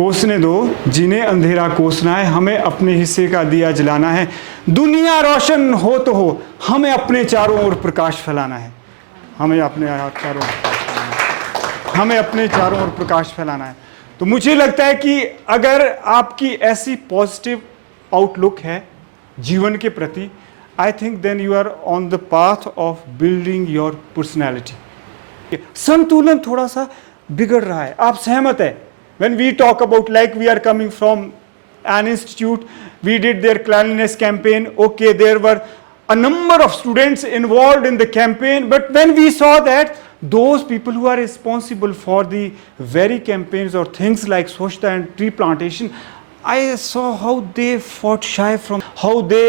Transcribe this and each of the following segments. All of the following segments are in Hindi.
कोसने दो जिन्हें अंधेरा कोसना है, हमें अपने हिस्से का दिया जलाना है। दुनिया रोशन हो तो हो, हमें अपने चारों ओर प्रकाश फैलाना है। हमें अपने चारों हमें अपने चारों ओर प्रकाश फैलाना है। तो मुझे लगता है कि अगर आपकी ऐसी पॉजिटिव आउटलुक है जीवन के प्रति, I think then you are on the path of building your personality. संतुलन थोड़ा सा बिगड़ रहा है, आप सहमत है? When we talk about, like we are coming from an institute, we did their cleanliness campaign. Okay, there were a number of students involved in the campaign, but when we saw that those people who are responsible for the very campaigns or things like Swachhta and tree plantation, I saw how they fought shy from, how they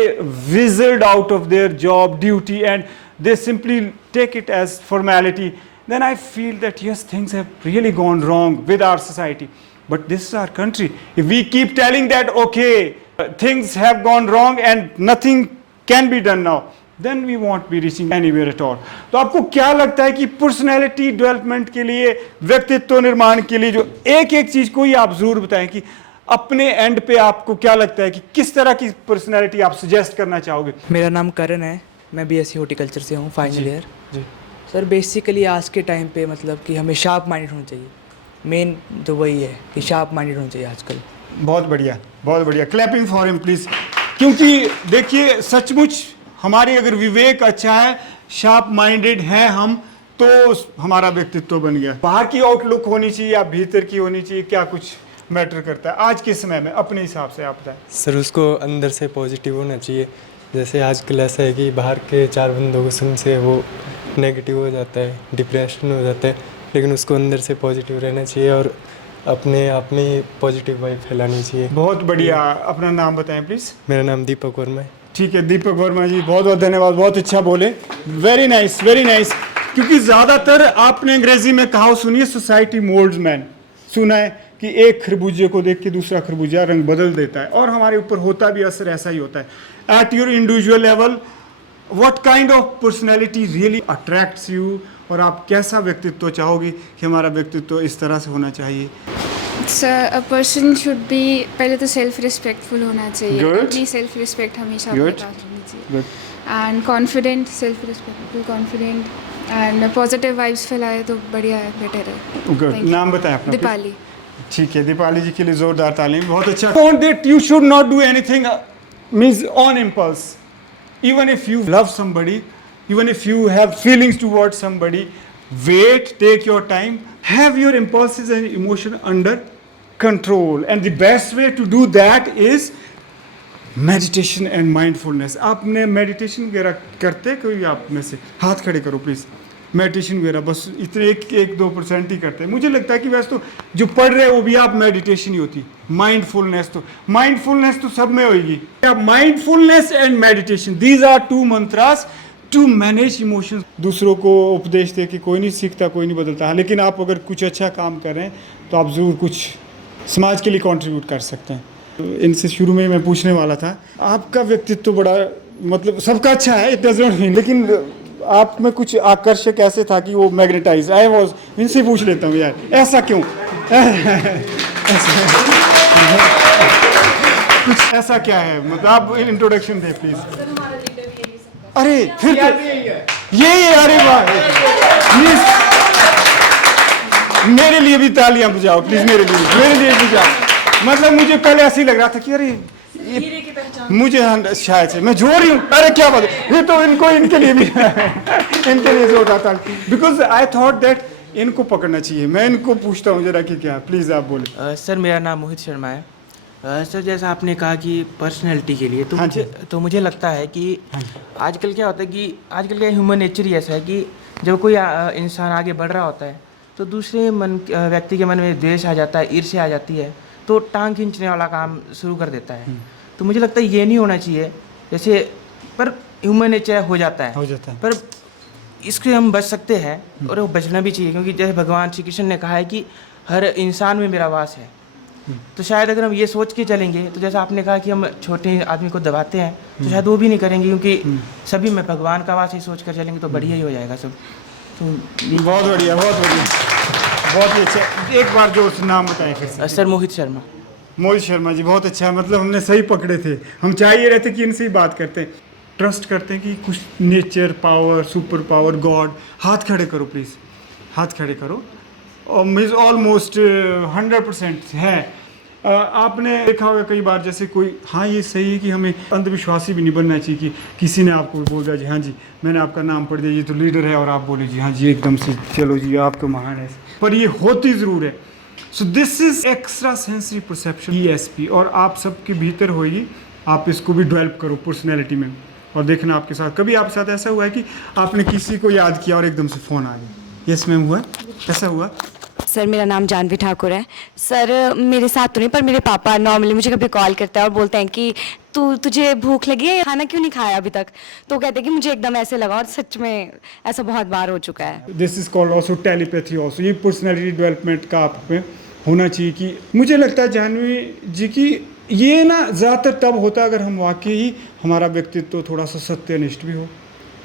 wizarded out of their job duty and they simply take it as formality. Then I feel that yes, things have really gone wrong with our society. But this is our country. If we keep telling that, okay, things have gone wrong and nothing can be done now, then we won't be reaching anywhere at all. तो आपको क्या लगता है कि पर्सनैलिटी डेवलपमेंट के लिए, व्यक्तित्व निर्माण के लिए जो एक एक चीज़ को ही आप ज़रूर बताएं कि अपने एंड पे आपको क्या लगता है कि किस तरह की पर्सनैलिटी आप सजेस्ट करना चाहोगे? मेरा नाम करण है, मैं बीएससी हॉर्टिकल्चर से हूँ, फाइनल ईयर। जी सर बेसिकली आज के टाइम पे मतलब कि हमें शार्प माइंडेड होना चाहिए। मेन तो वही है कि शार्प माइंडेड होना चाहिए आजकल। बहुत बढ़िया, बहुत बढ़िया। Clapping for him please. क्योंकि देखिए सचमुच हमारी अगर विवेक अच्छा है, शार्प माइंडेड है हम, तो हमारा व्यक्तित्व बन गया। बाहर की आउटलुक होनी चाहिए या भीतर की होनी चाहिए, क्या कुछ मैटर करता है आज के समय में अपने हिसाब से? आप बताएं सर। उसको अंदर से पॉजिटिव होना चाहिए। जैसे आजकल ऐसा है कि बाहर के चार बंदों को सुन से वो नेगेटिव हो जाता है, डिप्रेशन हो जाता है, लेकिन उसको अंदर से पॉजिटिव रहना चाहिए और अपने आप में पॉजिटिव वाइब फैलानी चाहिए। बहुत बढ़िया। अपना नाम बताएं प्लीज़। मेरा नाम दीपक वर्मा है। ठीक है दीपक वर्मा जी, बहुत बहुत धन्यवाद, बहुत अच्छा बोले। Very nice, very nice. क्योंकि ज़्यादातर आपने अंग्रेजी में कहावत सुनी है, सोसाइटी मोल्ड्स मैन। सुना है कि एक खरबूजे को देख के दूसरा खरबूजा रंग बदल देता है, और हमारे ऊपर होता भी असर ऐसा ही होता है। At your individual level, what kind of personality really attracts you, और आप कैसा व्यक्तित्व चाहोगे कि हमारा व्यक्तित्व इस तरह से होना चाहिए? Sir a person should be, पहले तो सेल्फ रिस्पेक्टफुल होना चाहिए। Good. अपनी सेल्फ रिस्पेक्ट हमेशा अपने Good. पास होनी चाहिए। And confident, self respectful, confident and positive vibes फैलाए तो बढ़िया है, बेटर है। गुड। Thank you. नाम बताएं अपना। दीपाली। ठीक है, दीपाली जी के लिए जोरदार तालीम। बहुत अच्छा। Don't that you should not do anything means on impulse. Even if you love somebody, even if you have feelings towards somebody, wait, take your time, have your impulses and emotion under control, and the best way to do that is meditation and mindfulness. आपने meditation वगैरह करते कोई आप में से? हाथ खड़े करो प्लीज़। मेडिटेशन वगैरह बस इतने 1-2% ही करते हैं। मुझे लगता है कि वैसे तो जो पढ़ रहे हैं वो भी आप मेडिटेशन ही होती। माइंडफुलनेस तो सब में होगी। Mindfulness and meditation, these are two mantras to manage emotions. दूसरों को उपदेश दे कि कोई नहीं सीखता, कोई नहीं बदलता, लेकिन आप अगर कुछ अच्छा काम कर रहे हैं तो आप ज़रूर कुछ समाज के लिए कंट्रीब्यूट कर सकते हैं। तो इनसे शुरू में मैं पूछने वाला था, आपका व्यक्तित्व बड़ा मतलब सबका अच्छा है, इट डजंट मीन, लेकिन आप में कुछ आकर्षक ऐसे था कि वो मैग्नेटाइज। आई वॉज, इनसे पूछ लेता हूँ यार, ऐसा क्यों? कुछ ऐसा क्या है, मतलब आप इंट्रोडक्शन दे प्लीज। अरे फिर ये अरे वाह, मेरे लिए भी तालियां बजाओ प्लीज, मेरे लिए बजाओ। मतलब मुझे पहले ऐसे ही लग रहा था कि अरे मुझे शायद से मैं जोर ही हूँ। अरे क्या बात है, ये तो इनके लिए भी इनके लिए जोर आता है, बिकॉज आई थॉट दैट इनको पकड़ना चाहिए। मैं इनको पूछता हूँ जरा कि क्या, प्लीज़ आप बोले। सर मेरा नाम मोहित शर्मा है। सर जैसा आपने कहा कि पर्सनैलिटी के लिए, तो मुझे लगता है कि आजकल क्या होता है कि आजकल का ह्यूमन नेचर ही ऐसा है कि जब कोई इंसान आगे बढ़ रहा होता है तो दूसरे व्यक्ति के मन में द्वेष आ जाता है, ईर्ष्या आ जाती है, तो टांग खींचने वाला काम शुरू कर देता है। तो मुझे लगता है ये नहीं होना चाहिए। जैसे पर ह्यूमन नेचर हो जाता है, पर इससे हम बच सकते हैं और वो बचना भी चाहिए, क्योंकि जैसे भगवान श्री कृष्ण ने कहा है कि हर इंसान में मेरा वास है। तो शायद अगर हम ये सोच के चलेंगे, तो जैसा आपने कहा कि हम छोटे आदमी को दबाते हैं, तो शायद वो भी नहीं करेंगे, क्योंकि सभी में भगवान का वास ही सोच कर चलेंगे तो बढ़िया ही हो जाएगा सब। तो बहुत बढ़िया, बहुत बढ़िया। बहुत ही अच्छा। एक बार जोर से नाम बताएं फिर से। सर मोहित शर्मा। मोहित शर्मा जी, बहुत अच्छा। मतलब हमने सही पकड़े थे। हम चाह ये रहे थे कि इनसे ही बात करते हैं। ट्रस्ट करते हैं कि कुछ nature power, super power, God. हाथ खड़े करो प्लीज़, हाथ खड़े करो। और मीन्स ऑलमोस्ट 100% है। आपने देखा होगा कई बार, जैसे कोई, हाँ ये सही है कि हमें अंधविश्वासी भी नहीं बनना चाहिए कि किसी ने आपको बोल दिया जी हाँ जी मैंने आपका नाम पढ़ दिया, ये तो लीडर है, और आप बोले जी हाँ जी एकदम से चलो जी आप तो महान है, पर ये होती ज़रूर है। So this is extra sensory perception, ESP, और आप सबके भीतर होगी। आप इसको भी डेवलप करो पर्सनैलिटी में, और देखना आपके साथ कभी आपके साथ ऐसा हुआ है कि आपने किसी को याद किया और एकदम से फ़ोन आ गया। यस मैम, हुआ ऐसा हुआ? सर मेरा नाम जानवी ठाकुर है। सर मेरे साथ तो नहीं, पर मेरे पापा नॉर्मली मुझे कभी कॉल करते हैं और बोलते हैं कि तुझे भूख लगी है, खाना क्यों नहीं खाया अभी तक। तो कहते हैं कि मुझे एकदम ऐसे लगा, और सच में ऐसा बहुत बार हो चुका है। This is called also telepathy also. ये पर्सनैलिटी डेवलपमेंट का आप में होना चाहिए कि मुझे लगता है जानवी जी की ये ना ज़्यादातर तब होता है अगर हम वाकई ही हमारा व्यक्तित्व थोड़ा सा सत्यनिष्ठ भी हो,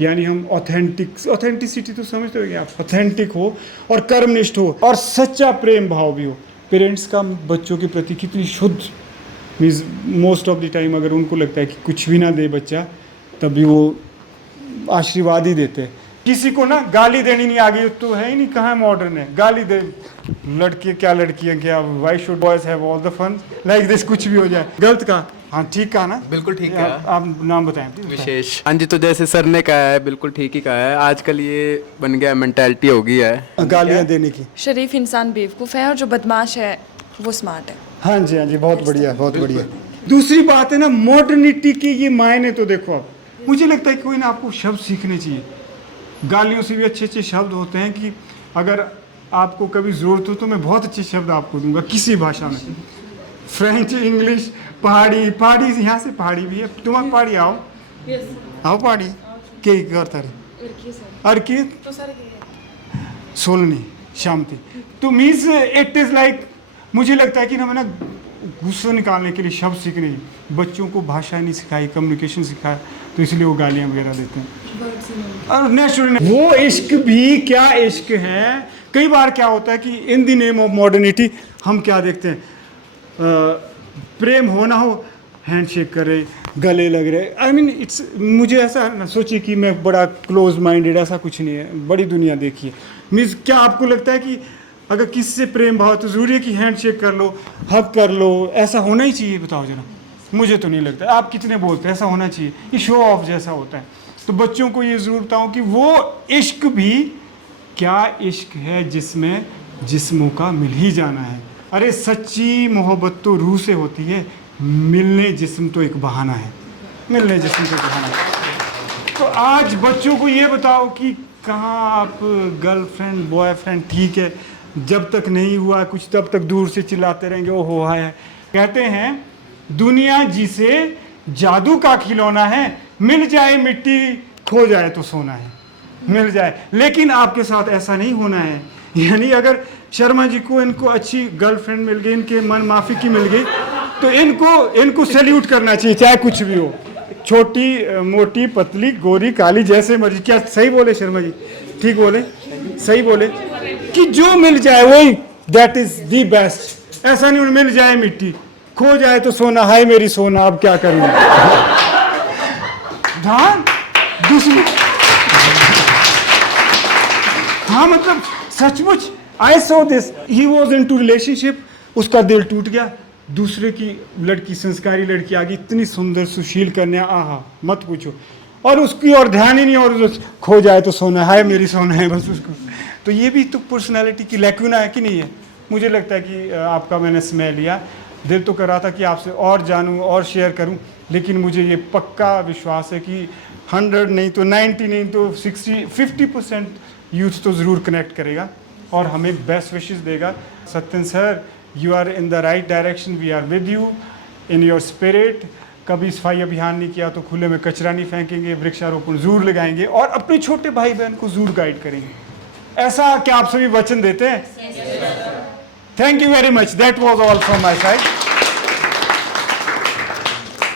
यानी हम ऑथेंटिसिटी तो समझते हो आप, ऑथेंटिक हो और कर्मनिष्ठ हो और सच्चा प्रेम भाव भी हो। पेरेंट्स का बच्चों के प्रति कितनी शुद्ध, means most of the time अगर उनको लगता है कि कुछ भी ना दे बच्चा, तभी वो आशीर्वाद ही देते हैं। किसी को ना गाली देनी नहीं आ गई तो है ही नहीं, कहाँ मॉडर्न है गाली दे। लड़की क्या लड़कियाँ क्या, why should boys have all the fun like this, कुछ भी हो जाए। गलत कहा? हाँ ठीक कहा ना? बिल्कुल ठीक है। आप नाम बताएं please। विशेष। हाँ जी, तो जैसे सर ने कहा है बिल्कुल ठीक ही कहा है। आजकल ये बन गया मेंटालिटी हो गई है गालियाँ देने की। शरीफ इंसान बेवकूफ़ है और जो बदमाश है वो स्मार्ट है। हाँ जी हाँ जी, बहुत बढ़िया बहुत बढ़िया। दूसरी बात है ना मॉडर्निटी की ये मायने तो देखो आप, मुझे लगता है कि कोई ना आपको शब्द सीखने चाहिए। गालियों से भी अच्छे अच्छे शब्द होते हैं कि अगर आपको कभी ज़रूरत हो तो मैं बहुत अच्छे शब्द आपको दूंगा किसी भाषा में, फ्रेंच, इंग्लिश, पहाड़ी। पहाड़ी यहाँ से पहाड़ी भी है, तुम पहाड़ी आओ आओ पहाड़ी के करता रही अर्की सोलनी शामती। तो मीन्स इट इज़ लाइक, मुझे लगता है कि ना मैंने गुस्सा निकालने के लिए शब्द सीखने, बच्चों को भाषा नहीं सिखाई, कम्युनिकेशन सिखाया, तो इसलिए वो गालियाँ वगैरह देते हैं। और नेचुरल वो इश्क भी क्या इश्क है। कई बार क्या होता है कि in the name of modernity हम क्या देखते हैं, प्रेम हो ना हो हैंड शेक कर रहे, गले लग रहे। आई मीन इट्स, मुझे ऐसा ना सोचिए कि मैं बड़ा क्लोज माइंडेड, ऐसा कुछ नहीं है, बड़ी दुनिया देखी है। मीन्स क्या आपको लगता है कि अगर किसी से प्रेम भाव तो ज़रूरी है कि हैंड शेक कर लो, हग कर लो, ऐसा होना ही चाहिए? बताओ जरा, मुझे तो नहीं लगता। आप कितने बोलते हैं ऐसा होना चाहिए? ये शो ऑफ जैसा होता है। तो बच्चों को ये ज़रूर बताऊँ कि वो इश्क भी क्या इश्क है जिसमें जिस्मों का मिल ही जाना है। अरे सच्ची मोहब्बत तो रूह से होती है, मिलने जिस्म तो एक बहाना है, मिलने जिस्म तो बहाना है। तो आज बच्चों को ये बताओ कि कहाँ आप गर्लफ्रेंड बॉयफ्रेंड, ठीक है जब तक नहीं हुआ कुछ तब तक दूर से चिल्लाते रहेंगे ओ हो है। कहते हैं दुनिया जिसे जादू का खिलौना है, मिल जाए मिट्टी खो जाए तो सोना है, मिल जाए। लेकिन आपके साथ ऐसा नहीं होना है। यानी अगर शर्मा जी को इनको अच्छी गर्लफ्रेंड मिल गई, इनके मन माफी की मिल गई, तो इनको सैल्यूट करना चाहिए, चाहे कुछ भी हो, छोटी मोटी पतली गोरी काली जैसे मर्जी। क्या सही बोले शर्मा जी? ठीक बोले, सही बोले कि जो मिल जाए वही दैट इज दी बेस्ट। ऐसा नहीं मिल जाए मिट्टी खो जाए तो सोना, हाय मेरी सोना अब क्या करूँ। ध्यान दूसरी, हाँ मतलब सचमुच I saw this, he was in two relationship, उसका दिल टूट गया, दूसरे की लड़की, संस्कारी लड़की आ गई, इतनी सुंदर सुशील कन्या, आहा मत पूछो, और उसकी और ध्यान ही नहीं, और खो जाए तो सोना, हाय मेरी सोना है बस उसको। तो ये भी तो पर्सनालिटी की लैक्यूना है कि नहीं है? मुझे लगता है कि आपका मैंने समय लिया, दिल तो कर रहा था कि आपसे और जानूं और शेयर करूं, लेकिन मुझे ये पक्का विश्वास है कि 100 नहीं तो 90 नहीं तो 50% यूथ तो ज़रूर कनेक्ट करेगा और हमें बेस्ट विशेस देगा। Satyan sir, you are in the right direction, we are with you in your spirit. कभी सफाई अभियान नहीं किया तो खुले में कचरा नहीं फेंकेंगे, वृक्षारोपण ज़रूर लगाएंगे और अपने छोटे भाई बहन को ज़रूर गाइड करेंगे। ऐसा क्या आप सभी वचन देते हैं? Thank you very much, that was all from my side.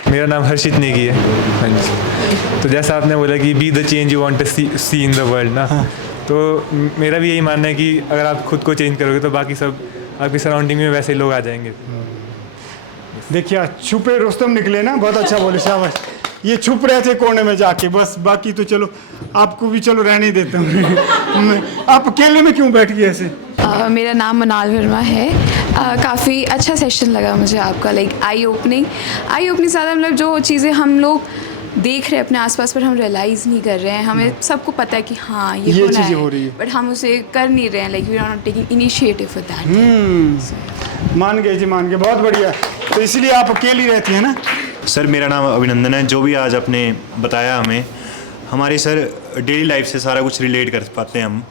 मेरा नाम हर्षित नेगी है। हाँ जी, तो जैसा आपने बोला कि be the change you want to see in the world ना, तो मेरा भी यही मानना है कि अगर आप खुद को चेंज करोगे तो बाकी सब आपकी सराउंडिंग में वैसे लोग आ जाएंगे। देखिए आज छुपे रुस्तम निकले ना, बहुत अच्छा बोले, शाबाश। ये छुप रहे थे कोने में जाके बस, बाकी तो चलो आपको भी चलो रहने ही देता हूँ। आप अकेले में क्यों बैठ गए ऐसे? मेरा नाम मनाल वर्मा है। काफ़ी अच्छा सेशन लगा मुझे आपका, लाइक आई ओपनिंग ज़्यादा, मतलब जो चीज़ें हम लोग देख रहे हैं अपने आसपास पर हम रियलाइज़ नहीं कर रहे हैं, हमें सबको पता है कि हाँ ये होना चीज़ें है, हो रही है, बट हम उसे कर नहीं रहे हैं, like we are not taking initiative for that. मान गए जी, मान गए, बहुत बढ़िया। तो इसलिए आप अकेली रहती हैं ना? सर मेरा नाम अभिनंदन है। जो भी आज आपने बताया हमें, हमारे सर डेली लाइफ से सारा कुछ रिलेट कर पाते हैं हम।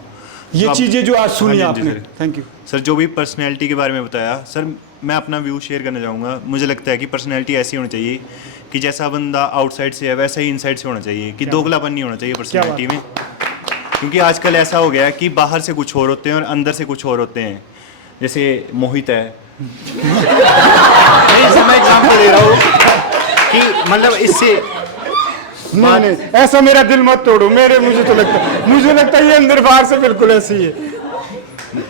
ये चीज़ें जो आज सुनी हाँ जी, आपने, सर। थैंक यू सर जो भी पर्सनैलिटी के बारे में बताया सर, मैं अपना व्यू शेयर करना चाहूँगा। मुझे लगता है कि पर्सनैलिटी ऐसी होनी चाहिए कि जैसा बंदा आउटसाइड से है वैसा ही इनसाइड से होना चाहिए, कि दोगलापन नहीं होना चाहिए पर्सनैलिटी में। क्योंकि आजकल ऐसा हो गया है कि बाहर से कुछ और होते हैं और अंदर से कुछ और होते हैं। जैसे मोहित है नहीं सर, मैं एग्जाम्पल दे रहा हूँ कि मतलब इससे नहीं, ऐसा मेरा दिल मत तोड़ो। मुझे लगता है ये अंदर बाहर से बिल्कुल ऐसे ही है।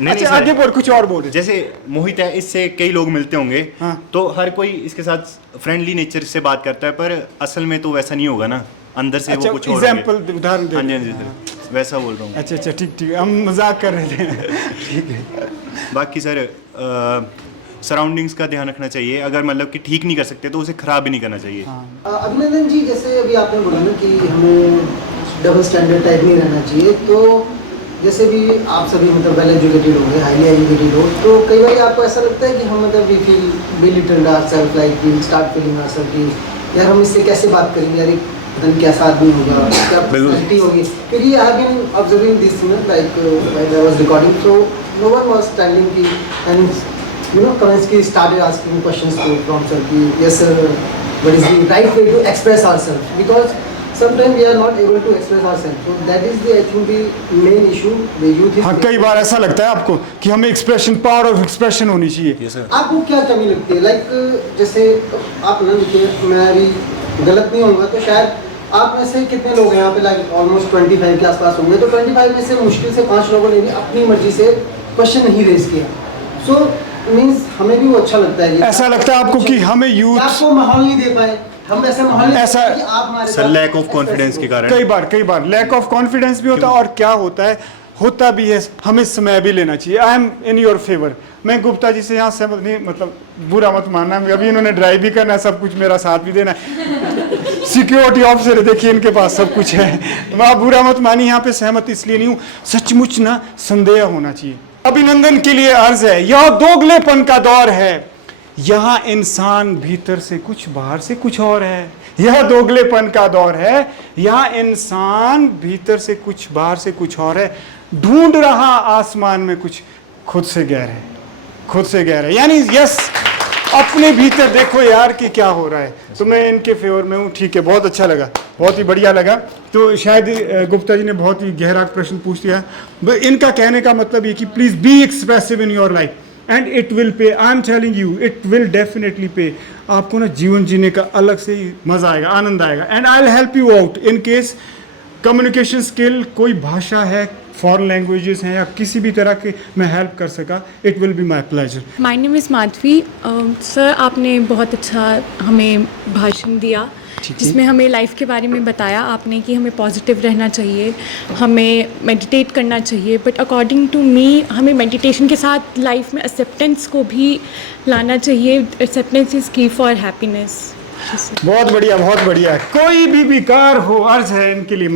नहीं अच्छा, सर, आगे बोल, कुछ और बोल। जैसे मोहित है, इससे कई लोग मिलते होंगे, हाँ। तो हर कोई इसके साथ फ्रेंडली नेचर से बात करता है, पर असल में तो वैसा नहीं होगा ना, अंदर से वो कुछ और एग्जाम्पल होंगे। उदाहरण हाँ जी, दे। हाँ जी सर, वैसा बोल रहा हूँ। अच्छा ठीक, हम मजाक कर रहे थे। ठीक है। बाकी सर सराउंडिंग्स का ध्यान रखना चाहिए। अगर मतलब कि ठीक नहीं कर सकते तो उसे ख़राब भी नहीं करना चाहिए। अभिनंदन जी, जैसे अभी आपने बोला ना कि हमें डबल स्टैंडर्ड टाइप नहीं रहना चाहिए, तो जैसे भी आप सभी मतलब वेल एजुकेटेड हो गए, हाईली एजुकेटेड हो, तो कई बार आपको ऐसा लगता है कि हम मतलब we feel belittled ourself, like we start feeling ourself कि यार हम इससे कैसे बात करेंगे, यार पता नहीं कैसा आदमी होगा, क्या पर्सनैलिटी होगी। क्योंकि I have been observing this thing like while I was recording, so no one was standing की and you know, Kaminsky started asking questions from sir, yes sir, what is the right way to express ourselves, because sometimes we are not able to express ourselves, so that is the I think the main issue the youth is। हाँ, कई बार ऐसा लगता है आपको कि हमें एक्सप्रेशन, पावर ऑफ एक्सप्रेशन होनी चाहिए। Yes, sir। आपको क्या कमी लगती है, लाइक जैसे आप ना देखिए, मैं अभी गलत नहीं होऊंगा तो शायद आप में से कितने लोग हैं यहाँ पे, लाइक ऑलमोस्ट 25 के आसपास होंगे, तो 25 में से मुश्किल से 5 लोगों ने भी अपनी मर्जी से क्वेश्चन नहीं रेज किया। सो मीन्स हमें भी वो अच्छा लगता है। ऐसा लगता है आपको कि हमें यूथ आपको माहौल नहीं दे पाए, हम ऐसा माहौल ऐसा कि आप हमारे सर लैक ऑफ कॉन्फिडेंस के कारण कई बार लैक ऑफ कॉन्फिडेंस भी होता है। और क्या होता भी है, हमें समय भी लेना चाहिए। I am in your favour. मैं गुप्ता जी से यहाँ सहमत नहीं, मतलब बुरा मत मानना, अभी इन्होंने ड्राइव भी करना है, सब कुछ मेरा साथ भी देना है, सिक्योरिटी ऑफिसर देखिए इनके पास सब कुछ है, तो आप बुरा मत मानिए। यहाँ पे सहमत इसलिए नहीं हूँ, सचमुच ना संदेह होना चाहिए। अभिनंदन के लिए अर्ज है, यह दोगलेपन का दौर है, यहाँ इंसान भीतर से कुछ बाहर से कुछ और है। यह दोगलेपन का दौर है, यहाँ इंसान भीतर से कुछ बाहर से कुछ और है, ढूंढ रहा आसमान में कुछ खुद से गहर है। यानी यस, अपने भीतर देखो यार कि क्या हो रहा है। तो मैं इनके फेवर में हूँ। ठीक है, बहुत अच्छा लगा, बहुत ही बढ़िया लगा। तो शायद गुप्ता जी ने बहुत ही गहरा प्रश्न पूछ दिया। इनका कहने का मतलब ये कि please be expressive in your life and it will pay. I am telling you, it will definitely पे। आपको ना जीवन जीने का अलग से ही मज़ा आएगा, आनंद आएगा। And I will help you out in case communication skill, कोई भाषा है, फॉरेन लैंग्वेजेस हैं या किसी भी तरह के मैं हेल्प कर सका, it will be my pleasure. My name is Madhavi. Sir आपने बहुत अच्छा हमें भाषण दिया, जिसमें हमें लाइफ के बारे में बताया आपने कि हमें पॉजिटिव रहना चाहिए, हमें मेडिटेट करना चाहिए, बट अकॉर्डिंग टू मी हमें मेडिटेशन के साथ लाइफ में एक्सेप्टेंस को भी लाना चाहिए। एक्सेप्टेंस इज़ की फॉर हैप्पीनेस। बहुत बढ़िया, बहुत बढ़िया। कोई भी विकार हो, अर्ज है इनके लिए,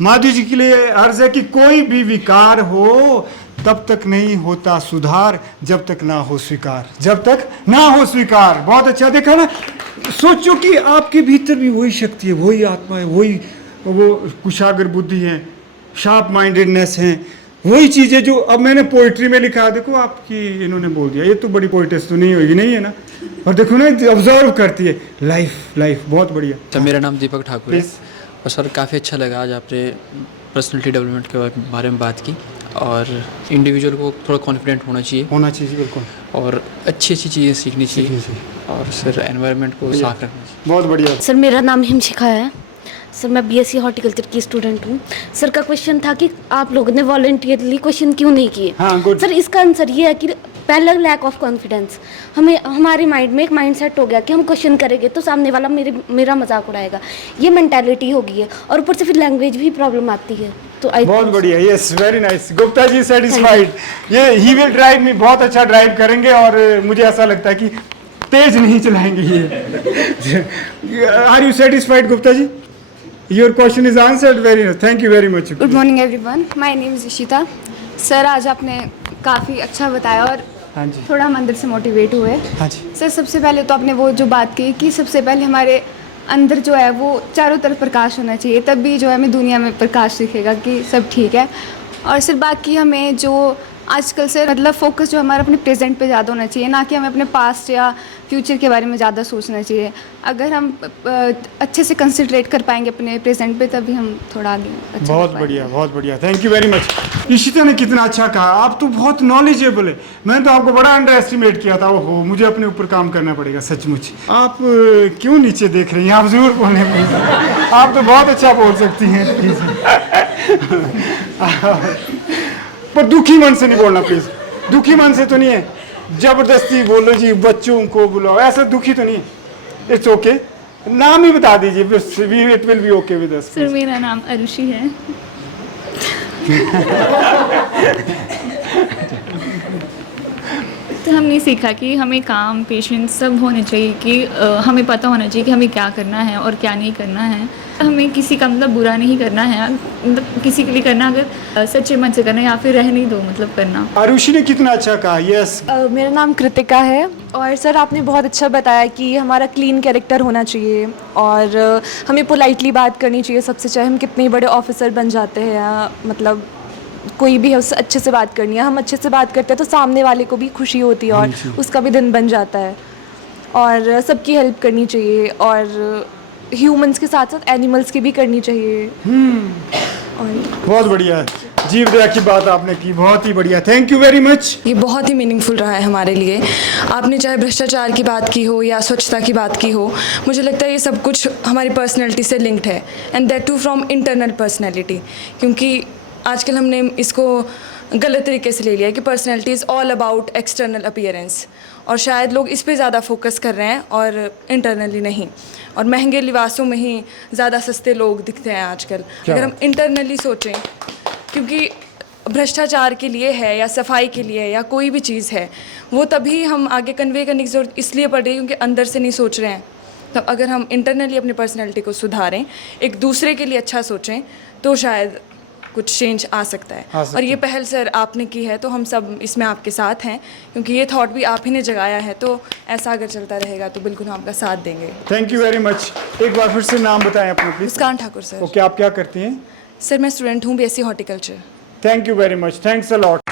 माधवी जी के लिए अर्ज है कि कोई भी विकार हो तब तक नहीं होता सुधार, जब तक ना हो स्वीकार, बहुत अच्छा। देखा ना, सोचो कि आपके भीतर भी वही शक्ति है, वही आत्मा है, वही वो कुशाग्र बुद्धि है, शार्प माइंडेडनेस है, वही चीज़ें जो अब मैंने पोइट्री में लिखा। देखो आपकी इन्होंने बोल दिया, ये तो बड़ी पोइटेस तो नहीं होगी, नहीं है ना। और देखो ना, ऑब्जर्व करती है लाइफ। बहुत बढ़िया। सर मेरा नाम दीपक ठाकुर है और सर काफ़ी अच्छा लगा आज आपने पर्सनैलिटी डेवलपमेंट के बारे में बात की, और इंडिविजुअल को थोड़ा कॉन्फिडेंट होना चाहिए बिल्कुल, और अच्छी चीज़ें सीखनी चाहिए, और सर एनवायरनमेंट को साफ रखना चाहिए। बहुत बढ़िया। सर मेरा नाम हिमशिखा है। सर मैं बीएससी हॉर्टिकल्चर की स्टूडेंट हूँ। सर का क्वेश्चन था कि आप लोगों ने वॉलंटियरली क्वेश्चन क्यों नहीं किए। हाँ, good. सर इसका आंसर ये है कि पहला लैक ऑफ कॉन्फिडेंस। हमारे माइंड में एक माइंडसेट हो गया कि हम क्वेश्चन करेंगे तो सामने वाला मेरा मजाक उड़ाएगा, ये मेंटालिटी हो गई है। और ऊपर से फिर लैंग्वेज भी प्रॉब्लम आती है। तो बहुत बढ़िया, yes very nice. Gupta ji satisfied, ये ही विल ड्राइव मी, बहुत अच्छा ड्राइव करेंगे और मुझे ऐसा लगता है कि तेज नहीं चलाएंगे ये। Are you satisfied Gupta ji? Your question is answered, very nice, thank you very much. Good morning everyone, my name is Ishita. Sir आज आपने काफ़ी अच्छा बताया और हाँ जी, थोड़ा हम अंदर से मोटिवेट हुए। हाँ जी, सर सबसे पहले तो आपने वो जो बात की कि सबसे पहले हमारे अंदर जो है वो चारों तरफ प्रकाश होना चाहिए, तब भी जो है हमें दुनिया में प्रकाश दिखेगा कि सब ठीक है। और सर बाकी हमें जो आजकल से मतलब फोकस जो हमारा अपने प्रेजेंट पे ज़्यादा होना चाहिए, ना कि हमें अपने पास्ट या फ्यूचर के बारे में ज़्यादा सोचना चाहिए। अगर हम अच्छे से कंसंट्रेट कर पाएंगे अपने प्रेजेंट पे तभी हम थोड़ा आगे अच्छा बहुत बढ़िया, बहुत बढ़िया, thank you very much. Ishita ने कितना अच्छा कहा, आप तो बहुत नॉलेजेबल है। मैंने तो आपको बड़ा अंडर एस्टिमेट किया था। ओहो, मुझे अपने ऊपर काम करना पड़ेगा सचमुच। आप क्यों नीचे देख रही हैं? आप जरूर बोलें प्लीज, आप तो बहुत अच्छा बोल सकती हैं प्लीज। पर दुखी मन से नहीं बोलना प्लीज, दुखी मन से तो नहीं है, जबरदस्ती बोलो जी बच्चों को बुलाओ, ऐसा दुखी तो नहीं है। इट्स ओके, नाम ही बता दीजिए, it will be okay with us. Sir मेरा नाम अरुषि है। तो हमने सीखा कि हमें काम पेशेंस सब होने चाहिए कि हमें पता होना चाहिए कि हमें क्या करना है और क्या नहीं करना है। हमें किसी का मतलब बुरा नहीं करना है, मतलब किसी के लिए करना अगर सच्चे मन से करना या फिर रहने दो मतलब करना। आरुषि ने कितना अच्छा कहा, यस। मेरा नाम कृतिका है और सर आपने बहुत अच्छा बताया कि हमारा क्लीन कैरेक्टर होना चाहिए और हमें पोलाइटली बात करनी चाहिए सबसे, चाहे हम कितने बड़े ऑफिसर बन जाते हैं या मतलब कोई भी है उससे अच्छे से बात करनी है। हम अच्छे से बात करते हैं तो सामने वाले को भी खुशी होती है और उसका भी दिन बन जाता है। और सबकी हेल्प करनी चाहिए और ह्यूमंस के साथ साथ एनिमल्स की भी करनी चाहिए। बहुत बढ़िया, जीव दया की बात आपने की, बहुत ही बढ़िया, थैंक यू वेरी मच। ये बहुत ही मीनिंगफुल रहा है हमारे लिए। आपने चाहे भ्रष्टाचार की बात की हो या स्वच्छता की बात की हो, मुझे लगता है ये सब कुछ हमारी पर्सनैलिटी से लिंक्ड है and that too from internal personality. क्योंकि आजकल हमने इसको गलत तरीके से ले लिया है कि personality is all about external appearance, और शायद लोग इस पे ज़्यादा फोकस कर रहे हैं और इंटरनली नहीं। और महंगे लिबासों में ही ज़्यादा सस्ते लोग दिखते हैं आजकल। अगर हम इंटरनली सोचें, क्योंकि भ्रष्टाचार के लिए है या सफाई के लिए या कोई भी चीज़ है, वो तभी हम आगे कन्वे करने की ज़रूरत इसलिए पड़ रही है क्योंकि अंदर से नहीं सोच रहे हैं। तो अगर हम इंटरनली अपनी पर्सनैलिटी को सुधारें, एक दूसरे के लिए अच्छा सोचें, तो शायद कुछ चेंज आ सकता है। और ये पहल सर आपने की है तो हम सब इसमें आपके साथ हैं, क्योंकि ये थॉट भी आप ही ने जगाया है। तो ऐसा अगर चलता रहेगा तो बिल्कुल हम आपका साथ देंगे। Thank you very much. एक बार फिर से नाम बताएं अपना please. Muskan Thakur sir. Okay, आप क्या करती हैं? सर मैं स्टूडेंट हूँ BSc horticulture. Thank you very much, thanks a lot.